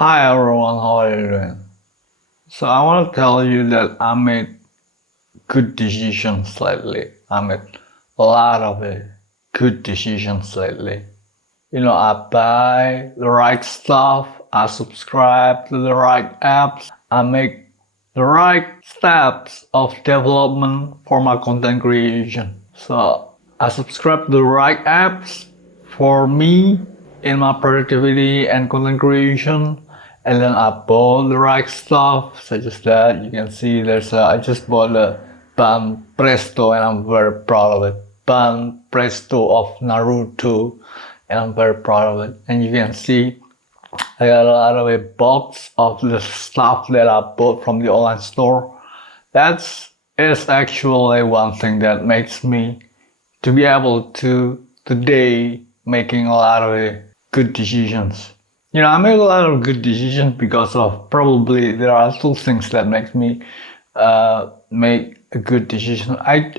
Hi everyone, how are you doing? So I want to tell you that I made good decisions lately. I made a lot of good decisions lately. I buy the right stuff, I subscribe to the right apps, I make the right steps of development for my content creation. So I subscribe to the right apps for me in my productivity and content creation. And then I bought the right stuff, such as that. You can see I just bought a Ban Presto and I'm very proud of it. Ban Presto of Naruto and I'm very proud of it. And you can see I got a lot of a box of the stuff that I bought from the online store. That's is actually one thing that makes me to be able to today making a lot of good decisions. I make a lot of good decisions because of probably there are two things that makes me make a good decision. I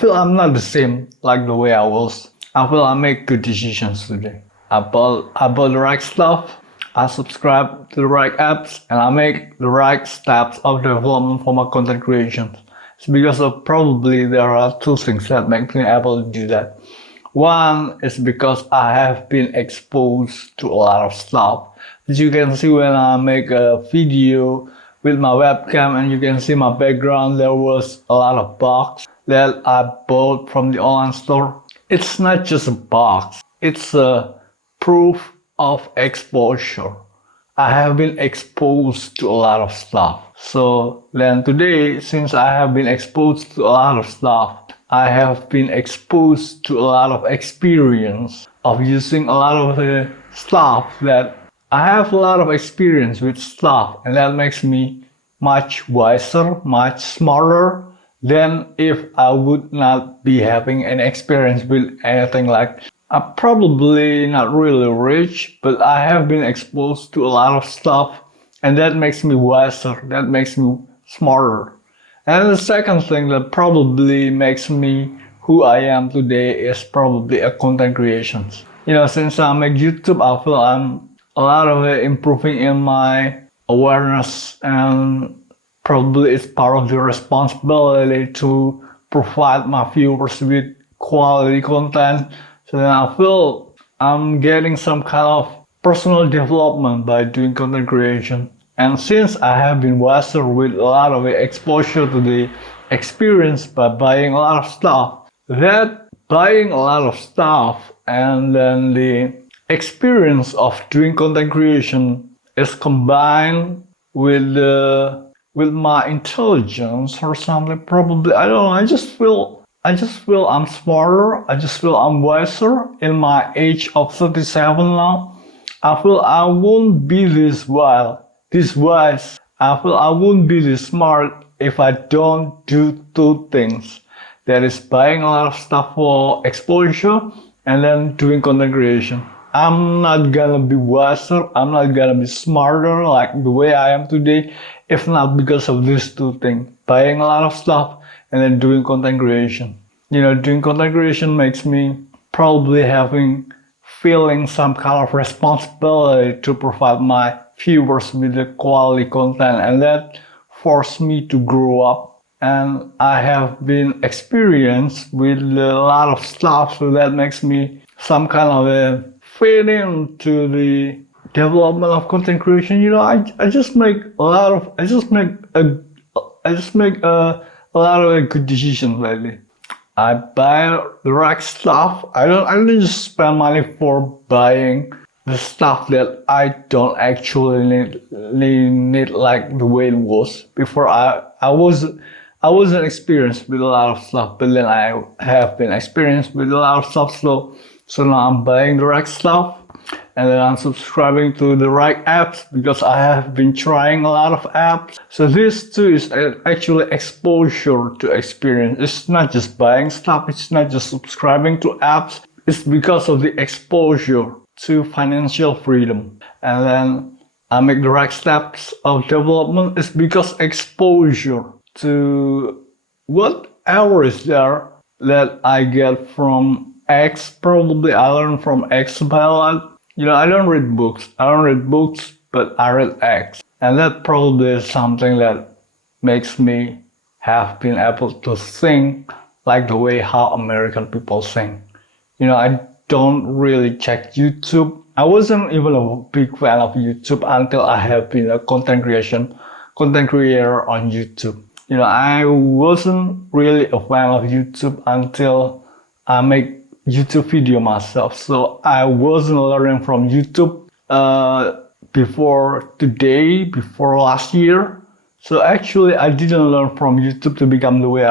feel I'm not the same like the way I was. I feel I make good decisions today. I bought the right stuff. I subscribe to the right apps and I make the right steps of development for my content creation. It's because of probably there are two things that make me able to do that. One is because I have been exposed to a lot of stuff. As you can see when I make a video with my webcam and you can see my background, there was a lot of box that I bought from the online store. It's not just a box, it's a proof of exposure. I have been exposed to a lot of stuff. So then today, since I have been exposed to a lot of stuff, I have been exposed to a lot of experience of using a lot of stuff that I have a lot of experience with stuff and that makes me much wiser, much smarter than if I would not be having any experience with anything like I'm probably not really rich, but I have been exposed to a lot of stuff and that makes me wiser, that makes me smarter. And the second thing that probably makes me who I am today is probably a content creations. Since I make YouTube, I feel I'm a lot of it improving in my awareness and probably it's part of the responsibility to provide my viewers with quality content. So then I feel I'm getting some kind of personal development by doing content creation. And since I have been wiser with a lot of exposure to the experience by buying a lot of stuff, that buying a lot of stuff and then the experience of doing content creation is combined with with my intelligence or something. Probably I don't know. I just feel I'm smarter. I just feel I'm wiser in my age of 37 now. I feel I won't be this wise. I feel I won't be this smart if I don't do two things. That is buying a lot of stuff for exposure and then doing content creation. I'm not gonna be wiser, I'm not gonna be smarter like the way I am today if not because of these two things. Buying a lot of stuff and then doing content creation. Doing content creation makes me probably feeling some kind of responsibility to provide my viewers with the quality content and that forced me to grow up and I have been experienced with a lot of stuff so that makes me some kind of a fit into the development of content creation. I just make a lot of a lot of good decisions lately. I buy the right stuff. I don't just spend money for buying the stuff that I don't actually need like the way it was before. I wasn't experienced with a lot of stuff, but then I have been experienced with a lot of stuff. So now I'm buying the right stuff and then I'm subscribing to the right apps because I have been trying a lot of apps. So this too is actually exposure to experience. It's not just buying stuff, it's not just subscribing to apps. It's because of the exposure to financial freedom. And then I make the right steps of development. It's because exposure to whatever is there that I get from X. Probably I learned from X by a lot. I don't read books. I don't read books but I read X. And that probably is something that makes me have been able to think like the way how American people think. I don't really check YouTube. I wasn't even a big fan of YouTube until I have been a content creator on YouTube. I wasn't really a fan of YouTube until I make YouTube video myself. So I wasn't learning from YouTube before last year. So actually I didn't learn from YouTube to become the way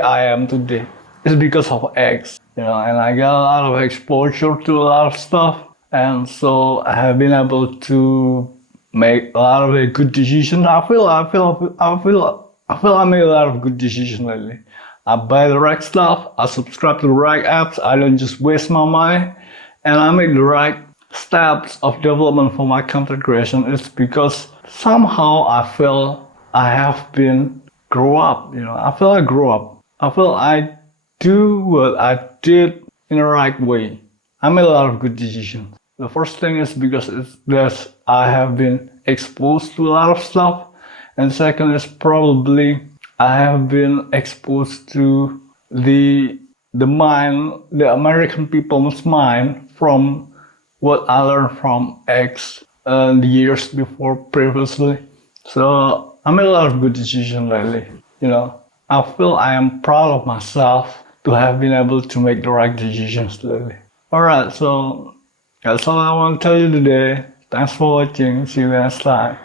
I am today. It's because of X, and I got a lot of exposure to a lot of stuff. And so I have been able to make a lot of good decisions. I make a lot of good decisions lately. I buy the right stuff, I subscribe to the right apps, I don't just waste my money, and I make the right steps of development for my content creation. It's because somehow I feel I have been grow up, I feel I grow up. I feel I do what I did in the right way. I made a lot of good decisions. The first thing is because I have been exposed to a lot of stuff, and second is probably I have been exposed to the American people's mind from what I learned from X the years before previously. So I made a lot of good decisions lately. I feel I am proud of myself to have been able to make the right decisions lately. Alright, so that's all I want to tell you today. Thanks for watching. See you next time.